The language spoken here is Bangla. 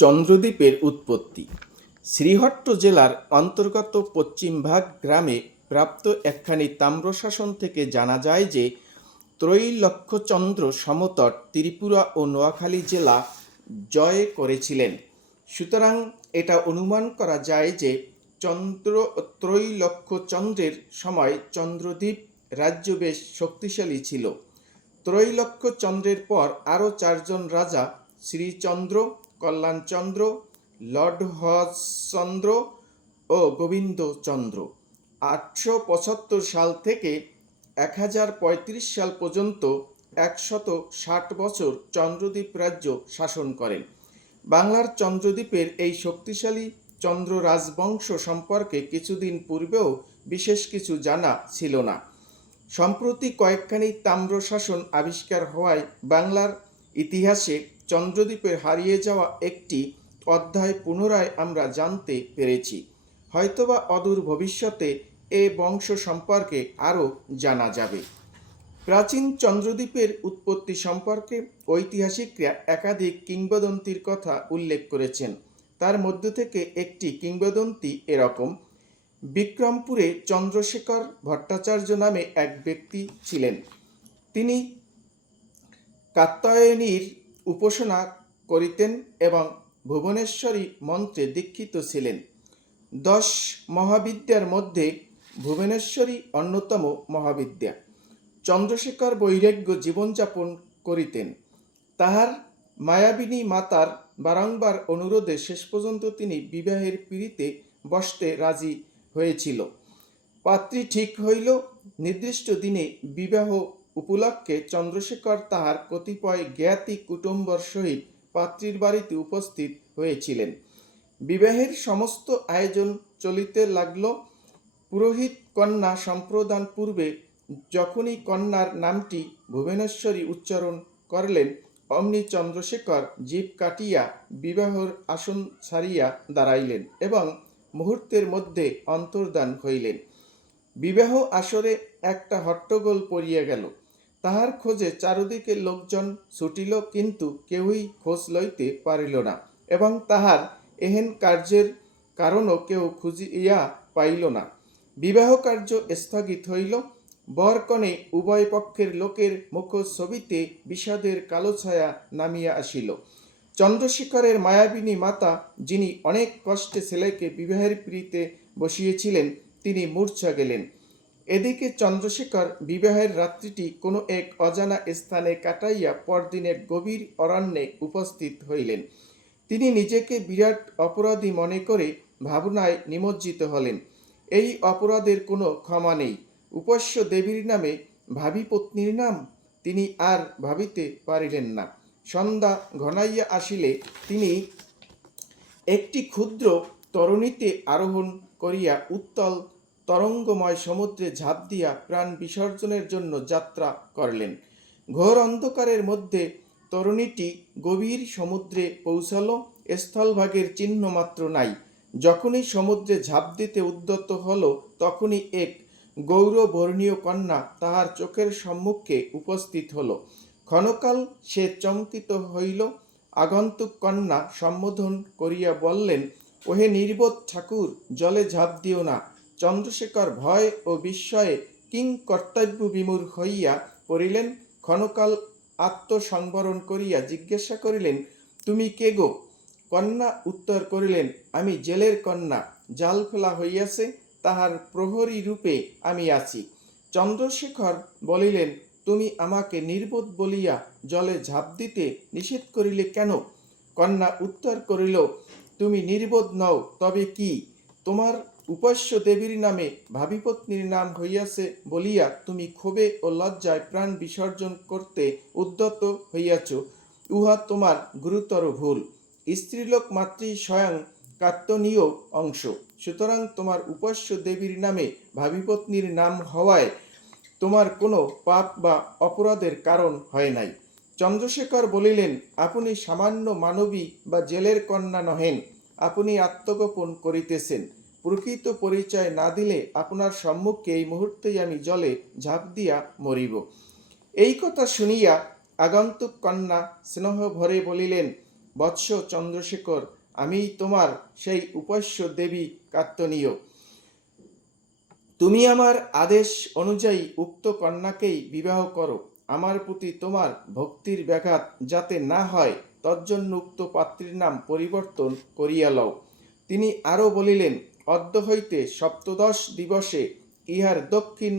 চন্দ্রদ্বীপের উৎপত্তি। শ্রীহট্ট জেলার অন্তর্গত পশ্চিমভাগ গ্রামে প্রাপ্ত একখানি তাম্রশাসন থেকে জানা যায় যে, ত্রৈলক্ষ্যচন্দ্র সমতট ত্রিপুরা ও নোয়াখালী জেলা জয় করেছিলেন। সুতরাং এটা অনুমান করা যায় যে, চন্দ্র, ত্রৈলক্ষ্যচন্দ্রের সময় চন্দ্রদ্বীপ রাজ্য বেশ শক্তিশালী ছিল। ত্রৈলক্ষ্যচন্দ্রের পর আরও চারজন রাজা, শ্রীচন্দ্র কল্যাণচন্দ্র লর্ড হজচন্দ্র ও গোবিন্দচন্দ্র আটশো পঁচাত্তর সাল থেকে এক হাজার পঁয়ত্রিশ সাল পর্যন্ত একশত ষাট বছর চন্দ্রদ্বীপ রাজ্য শাসন করেন। বাংলার চন্দ্রদ্বীপের এই শক্তিশালী চন্দ্র রাজবংশ সম্পর্কে কিছুদিন পূর্বেও বিশেষ কিছু জানা ছিল না। সম্প্রতি কয়েকখানি তাম্রশাসন আবিষ্কার হওয়ায় বাংলার ইতিহাসে চন্দ্রদ্বীপের হারিয়ে যাওয়া একটি অধ্যায় পুনরায় আমরা জানতে পেরেছি। হয়তোবা অদূর ভবিষ্যতে এ বংশ সম্পর্কে আরও জানা যাবে। প্রাচীন চন্দ্রদ্বীপের উৎপত্তি সম্পর্কে ঐতিহাসিকরা একাধিক কিংবদন্তির কথা উল্লেখ করেছেন। তার মধ্য থেকে একটি কিংবদন্তি এরকম, বিক্রমপুরে চন্দ্রশেখর ভট্টাচার্য নামে এক ব্যক্তি ছিলেন। তিনি কাত্যায়নীর উপাসনা করিতেন এবং ভুবনেশ্বরী মন্ত্রে দীক্ষিত ছিলেন। দশ মহাবিদ্যার মধ্যে ভুবনেশ্বরী অন্যতম মহাবিদ্যা। চন্দ্রশেখর বৈরাগ্য জীবনযাপন করিতেন। তাহার মায়াবিনী মাতার বারংবার অনুরোধে শেষ পর্যন্ত তিনি বিবাহের পিড়িতে বসতে রাজি হয়েছিল। পাত্রী ঠিক হইল, নির্দিষ্ট দিনে বিবাহ উপলক্ষে চন্দ্রশেখর তাহার কতিপয় জ্ঞাতি কুটুম্বর সহিত পাত্রীর বাড়িতে উপস্থিত হয়েছিলেন। বিবাহের সমস্ত আয়োজন চলিতে লাগল। পুরোহিত কন্যা সম্প্রদান পূর্বে যখনই কন্যার নামটি ভুবনেশ্বরী উচ্চারণ করলেন, অমনি চন্দ্রশেখর জীব কাটিয়া বিবাহর আসন ছাড়িয়া দাঁড়াইলেন এবং মুহূর্তের মধ্যে অন্তর্দান হইলেন। বিবাহ আসরে একটা হট্টগোল পড়িয়া গেল। তাহার খোঁজে চারদিকে লোকজন ছুটিল, কিন্তু কেউই খোঁজ লইতে পারিল না এবং তাহার এহেন কার্যের কারণও কেউ খুঁজিয়া পাইল না। বিবাহ কার্য স্থগিত হইল। বরকনে উভয় পক্ষের লোকের মুখ ছবিতে বিষাদের কালো ছায়া নামিয়া আসিল। চন্দ্রশেখরের মায়াবিনী মাতা, যিনি অনেক কষ্টে ছেলেকে বিবাহের পিড়িতে বসিয়েছিলেন, তিনি মূর্ছা গেলেন। এদিকে চন্দ্রশেখর বিবাহের রাত্রিটি কোনো এক অজানা স্থানে কাটাইয়া পরদিনের গভীর অরণ্যে উপস্থিত হইলেন। তিনি নিজেকে বিরাট অপরাধী মনে করে ভাবনায় নিমজ্জিত হলেন। এই অপরাধের কোনো ক্ষমা নেই। উপাস্য দেবীর নামে ভাবি পত্নীর নাম তিনি আর ভাবিতে পারিলেন না। সন্ধ্যা ঘনাইয়া আসিলে তিনি একটি ক্ষুদ্র তরণীতে আরোহণ করিয়া উত্তল তরঙ্গময় সমুদ্রে ঝাঁপ দিয়া প্রাণ বিসর্জনের জন্য যাত্রা করলেন। ঘোর অন্ধকারের মধ্যে তরুণীটি গভীর সমুদ্রে পৌঁছাল, স্থলভাগের চিহ্ন মাত্র নাই। যখনই সমুদ্রে ঝাঁপ দিতে উদ্যত হল, তখনই এক গৌরবর্ণীয় কন্যা তাহার চোখের সম্মুখে উপস্থিত হল। ক্ষণকাল সে চমকিত হইল। আগন্তুক কন্যা সম্বোধন করিয়া বললেন, ওহে নির্বোধ ঠাকুর, জলে ঝাঁপ দিও না। চন্দ্রশেখর ভয় ও বিস্ময়ে কিং কর্তব্য বিমূর হইয়া পড়িলেন, ক্ষণকাল আত্মসংবরণ করিয়া জিজ্ঞাসা করিলেন, তুমি কে গো? কন্যা উত্তর করিলেন, আমি জেলের কন্যা, জাল ফেলা হইয়াছে, তাহার প্রহরী রূপে আমি আছি। চন্দ্রশেখর বলিলেন, তুমি আমাকে নির্বোধ বলিয়া জলে ঝাঁপ দিতে নিষেধ করিলে কেন? কন্যা উত্তর করিল, তুমি নির্বোধ নও, তবে কি? তোমার উপাস্য দেবীর নামে ভাবিপত্নীর নাম হইয়াছে বলিয়া তুমি ক্ষোভে ও লজ্জায় প্রাণ বিসর্জন করতে উদ্যত হইয়াছ। উহা তোমার গুরুতর ভুল। স্ত্রীলোক মাতৃ স্বয়ং কাত্তনীয় অংশ। সুতরাং তোমার উপাস্য দেবীর নামে ভাবিপত্নীর নাম হওয়ায় তোমার কোনো পাপ বা অপরাধের কারণ হয় নাই। চন্দ্রশেখর বলিলেন, আপনি সামান্য মানবী বা জেলের কন্যা নহেন। আপনি আত্মগোপন করিতেছেন। প্রকৃত পরিচয় না দিলে আপনার সম্মুখে এই মুহূর্তেই আমি জলে ঝাঁপ দিয়া মরিব। এই কথা শুনিয়া আগন্তুক কন্যা স্নেহ ভরে বলিলেন, বৎস চন্দ্রশেখর, আমি তোমার সেই উপাস্য দেবী কাত্তনীয়। তুমি আমার আদেশ অনুযায়ী উক্ত কন্যাকেই বিবাহ করো। আমার প্রতি তোমার ভক্তির ব্যাঘাত যাতে না হয়, তজ্জন্য উক্ত পাত্রীর নাম পরিবর্তন করিয়া লও। তিনি আরও বলিলেন অদ্য হইতে সপ্তদশ দিবসে ইহার দক্ষিণ